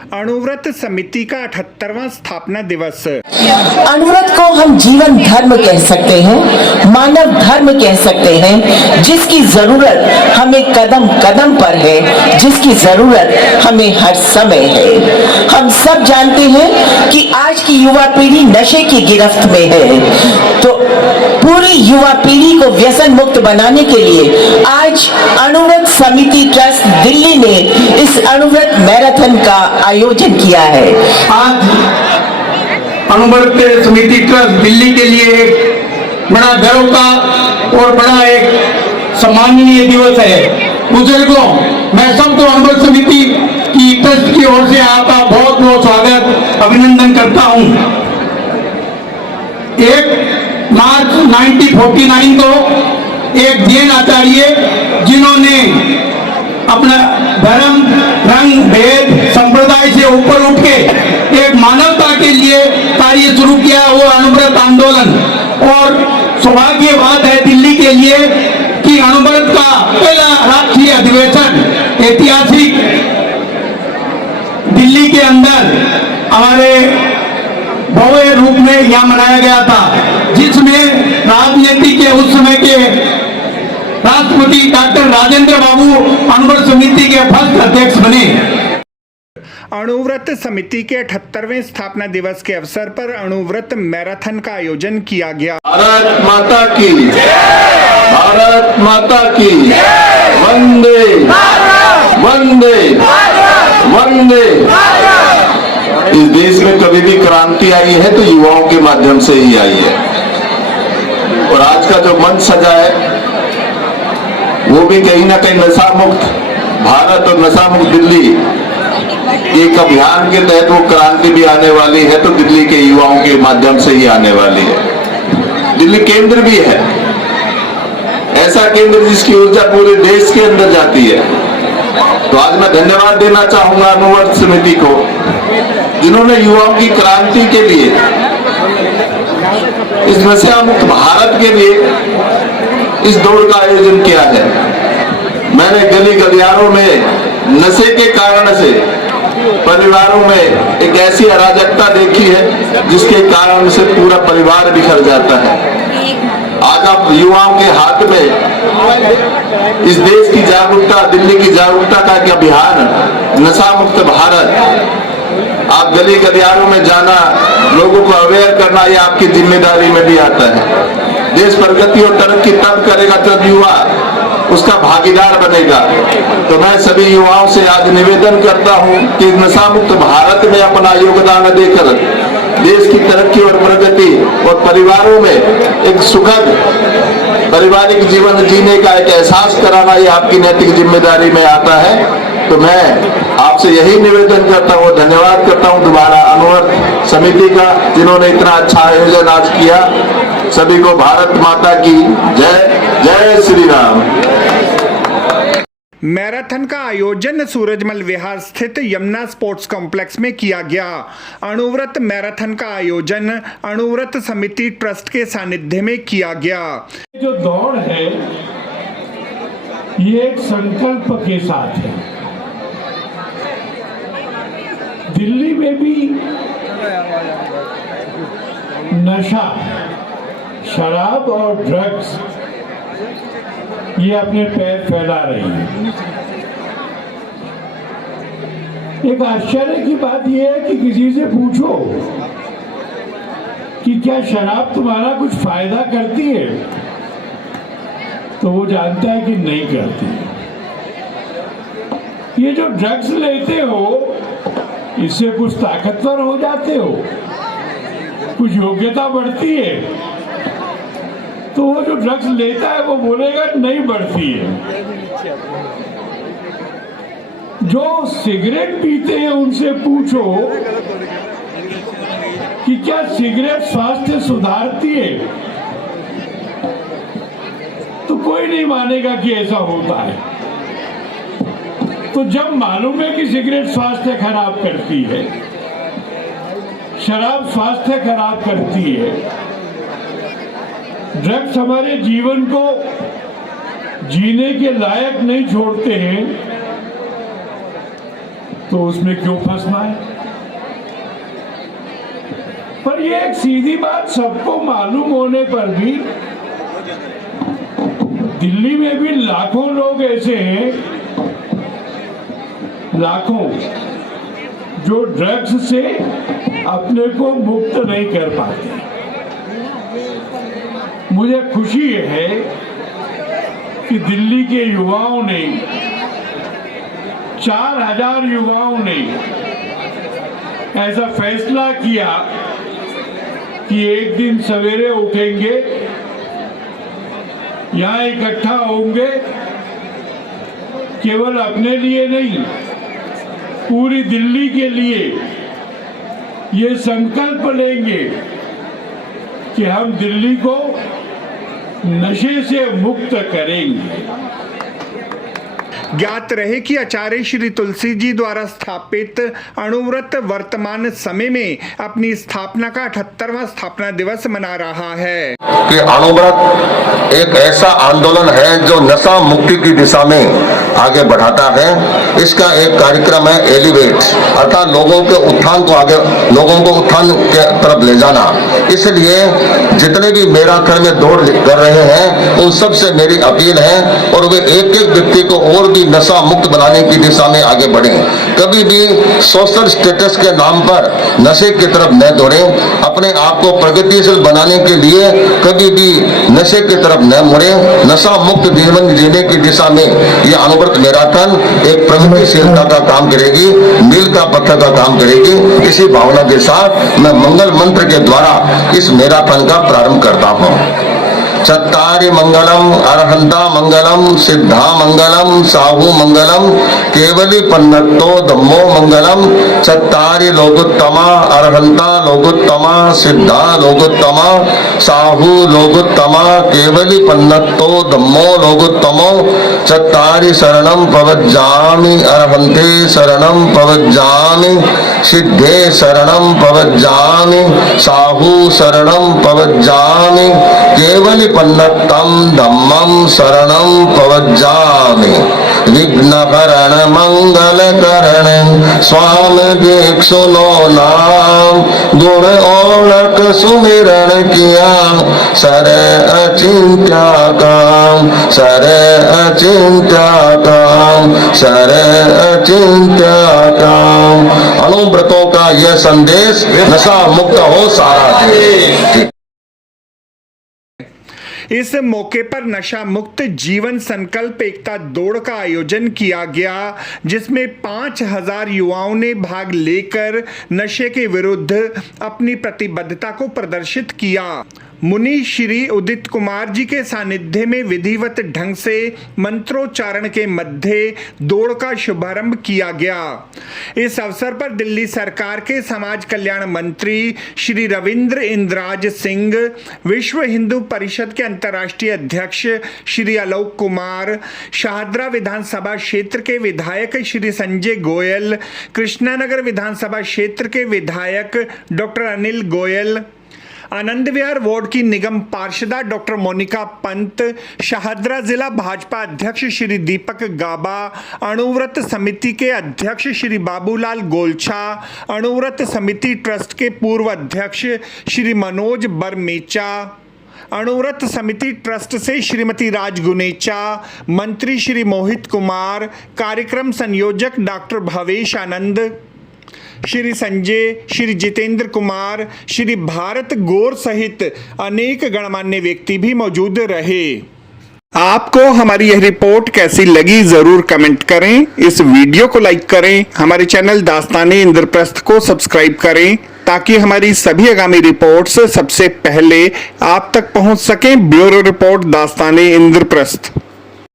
अणुव्रत समिति का 78वां स्थापना दिवस। अणुव्रत को हम जीवन धर्म कह सकते हैं, मानव धर्म कह सकते हैं, जिसकी जरूरत हमें कदम कदम पर है, जिसकी जरूरत हमें हर समय है। हम सब जानते हैं कि आज की युवा पीढ़ी नशे की गिरफ्त में है, तो पूरी युवा पीढ़ी को व्यसन मुक्त बनाने के लिए आज अणुव्रत समिति ट्रस्ट दिल्ली ने इस अणुव्रत मैराथन का आयोजन किया है। आज अणुव्रत समिति ट्रस्ट दिल्ली के लिए एक बड़ा गर्व का और बड़ा एक सम्माननीय दिवस है। बुजुर्गों, मैं सबको अणुव्रत समिति की ट्रस्ट की ओर से आपका बहुत बहुत स्वागत अभिनंदन करता हूं। 1 मार्च 1949 को एक जैन आचार्य जिन्होंने अपना धर्म रंग भेद संप्रदाय से ऊपर उठ के एक मानवता के लिए कार्य शुरू किया, वो अणुव्रत आंदोलन। और सौभाग्य बात है दिल्ली के लिए कि अणुव्रत का पहला राष्ट्रीय अधिवेशन ऐतिहासिक दिल्ली के अंदर हमारे भव्य रूप में यहाँ मनाया गया था, जिसमें राजनीति के उस समय के राष्ट्रपति डॉक्टर राजेंद्र बाबू अणुव्रत समिति के फर्स्ट अध्यक्ष बने। अणुव्रत समिति के 78वें स्थापना दिवस के अवसर पर अणुव्रत मैराथन का आयोजन किया गया। भारत माता की, भारत माता की, वंदे वंदे वंदे। इस देश में कभी भी क्रांति आई है तो युवाओं के माध्यम से ही आई है, और आज का जो मंच सजा है वो भी कहीं ना कहीं नशा मुक्त भारत और नशा मुक्त दिल्ली एक अभियान के तहत वो क्रांति भी आने वाली है, तो दिल्ली के युवाओं के माध्यम से ही आने वाली है। दिल्ली केंद्र भी है, ऐसा केंद्र जिसकी ऊर्जा पूरे देश के अंदर जाती है। तो आज मैं धन्यवाद देना चाहूंगा अणुव्रत समिति को, जिन्होंने युवाओं की क्रांति के लिए, इस नशा मुक्त भारत के लिए इस दौड़ का आयोजन किया है। मैंने गली गलियारों में नशे के कारण से परिवारों में एक ऐसी अराजकता देखी है जिसके कारण से पूरा परिवार बिखर जाता है। आज आप युवाओं के हाथ में इस देश की जागरूकता, दिल्ली की जागरूकता का एक अभियान नशा मुक्त भारत, आप गली गलियारों में जाना, लोगों को अवेयर करना, ये आपकी जिम्मेदारी में भी आता है। देश प्रगति और तरक्की तब करेगा जब युवा उसका भागीदार बनेगा। तो मैं सभी युवाओं से आज निवेदन करता हूं कि नशा मुक्त भारत में अपना योगदान देकर देश की तरक्की और प्रगति और परिवारों में एक सुखद पारिवारिक जीवन जीने का एक एहसास कराना, ये आपकी नैतिक जिम्मेदारी में आता है। तो मैं आपसे यही निवेदन करता हूँ, धन्यवाद करता हूँ दोबारा अणुव्रत समिति का, जिन्होंने इतना अच्छा आयोजन आज किया। सभी को भारत माता की जय, जय श्री राम। मैराथन का आयोजन सूरजमल विहार स्थित यमुना स्पोर्ट्स कॉम्प्लेक्स में किया गया। अणुव्रत मैराथन का आयोजन अणुव्रत समिति ट्रस्ट के सानिध्य में किया गया। जो दौड़ है ये एक संकल्प के साथ है। दिल्ली में भी नशा, शराब और ड्रग्स ये अपने पैर फैला रही है। एक आश्चर्य की बात यह है कि किसी से पूछो कि क्या शराब तुम्हारा कुछ फायदा करती है, तो वो जानता है कि नहीं करती। ये जो ड्रग्स लेते हो इससे कुछ ताकतवर हो जाते हो, कुछ योग्यता बढ़ती है, तो वो जो ड्रग्स लेता है वो बोलेगा नहीं बढ़ती है। जो सिगरेट पीते हैं उनसे पूछो कि क्या सिगरेट स्वास्थ्य सुधारती है, तो कोई नहीं मानेगा कि ऐसा होता है। तो जब मालूम है कि सिगरेट स्वास्थ्य खराब करती है, शराब स्वास्थ्य खराब करती है, ड्रग्स हमारे जीवन को जीने के लायक नहीं छोड़ते हैं, तो उसमें क्यों फंसना है? पर ये एक सीधी बात सबको मालूम होने पर भी दिल्ली में भी लाखों लोग ऐसे हैं, लाखों, जो ड्रग्स से अपने को मुक्त नहीं कर पाते। मुझे खुशी है कि दिल्ली के युवाओं ने, 4000 युवाओं ने ऐसा फैसला किया कि एक दिन सवेरे उठेंगे, यहां इकट्ठा होंगे, केवल अपने लिए नहीं, पूरी दिल्ली के लिए ये संकल्प लेंगे कि हम दिल्ली को नशे से मुक्त करेंगे। ज्ञात रहे कि आचार्य श्री तुलसी जी द्वारा स्थापित अणुव्रत वर्तमान समय में अपनी स्थापना का 78वां स्थापना दिवस मना रहा है। कि अणुव्रत एक ऐसा आंदोलन है जो नशा मुक्ति की दिशा में आगे बढ़ाता है। इसका एक कार्यक्रम है एलिवेट, अर्थात लोगों के उत्थान को आगे, लोगों को उत्थान के तरफ ले जाना। इसलिए जितने भी मैराथन में दौड़ कर रहे हैं उन सब से मेरी अपील है और वे एक एक व्यक्ति को और भी नशा मुक्त बनाने की दिशा में आगे बढ़े। कभी भी सोशल स्टेटस के नाम पर नशे की तरफ न दौड़े, अपने आप को प्रगतिशील बनाने के लिए कभी भी नशे की तरफ न मुड़े। नशा मुक्त जीवन जीने की दिशा में यह अणुव्रत मैराथन एक प्रगतिशीलता का काम करेगी, मील का पत्थर का काम करेगी। इसी भावना के साथ मैं मंगल मंत्र के द्वारा इस मैराथन का प्रारंभ करता हूँ। चत्तारि मंगलम अरहंता मंगलम सिद्धा मंगलम साहु मंगलम केवली पन्नतो धम्मो मंगलम। चत्तारि लोगोत्तमा अरहंता लोगोत्तमा सिद्धा लोगोत्तमा साहु लोगोत्तमा केवली पन्नतो धम्मो लोगोत्तमो। चत्तारि शरणं पवज्जामि अरहन्ते शरणं पवज्जामि सिद्धे शरणं पवज्जामि साहु शरणं पवज्जामि केवली पन्नतम धम्मं शरणं पवज्जामि। विघ्नहरण मंगल करण स्वामी भिक्षुनो नाम गुण औलक सुमिरन किया सर अचिंत्या काम सर अचिंत्या काम सर अचिंत्या काम। अणुव्रतों का यह संदेश नशा मुक्त हो सारा देश। इस मौके पर नशा मुक्त जीवन संकल्प एकता दौड़ का आयोजन किया गया, जिसमें 5000 युवाओं ने भाग लेकर नशे के विरुद्ध अपनी प्रतिबद्धता को प्रदर्शित किया। मुनि श्री उदित कुमार जी के सानिध्य में विधिवत ढंग से मंत्रोच्चारण के मध्य दौड़ का शुभारंभ किया गया। इस अवसर पर दिल्ली सरकार के समाज कल्याण मंत्री श्री रविंद्र इंद्राज सिंह, विश्व हिंदू परिषद के अंतर्राष्ट्रीय अध्यक्ष श्री आलोक कुमार, शाहदरा विधानसभा क्षेत्र के विधायक श्री संजय गोयल, कृष्णानगर विधानसभा क्षेत्र के विधायक डॉक्टर अनिल गोयल, आनंद विहार वार्ड की निगम पार्षदा डॉक्टर मोनिका पंत, शाहदरा जिला भाजपा अध्यक्ष श्री दीपक गाबा, अणुव्रत समिति के अध्यक्ष श्री बाबूलाल गोलछा, अणुव्रत समिति ट्रस्ट के पूर्व अध्यक्ष श्री मनोज बरमेचा, अणुव्रत समिति ट्रस्ट से श्रीमती राज गुनेचा, मंत्री श्री मोहित कुमार, कार्यक्रम संयोजक डॉक्टर भवेश आनंद, श्री संजय, श्री जितेंद्र कुमार, श्री भारत गौर सहित अनेक गणमान्य व्यक्ति भी मौजूद रहे। आपको हमारी यह रिपोर्ट कैसी लगी जरूर कमेंट करें, इस वीडियो को लाइक करें, हमारे चैनल दास्ताने इंद्रप्रस्थ को सब्सक्राइब करें ताकि हमारी सभी आगामी रिपोर्ट्स सबसे पहले आप तक पहुंच सकें। Bureau report Dastane Indraprastha.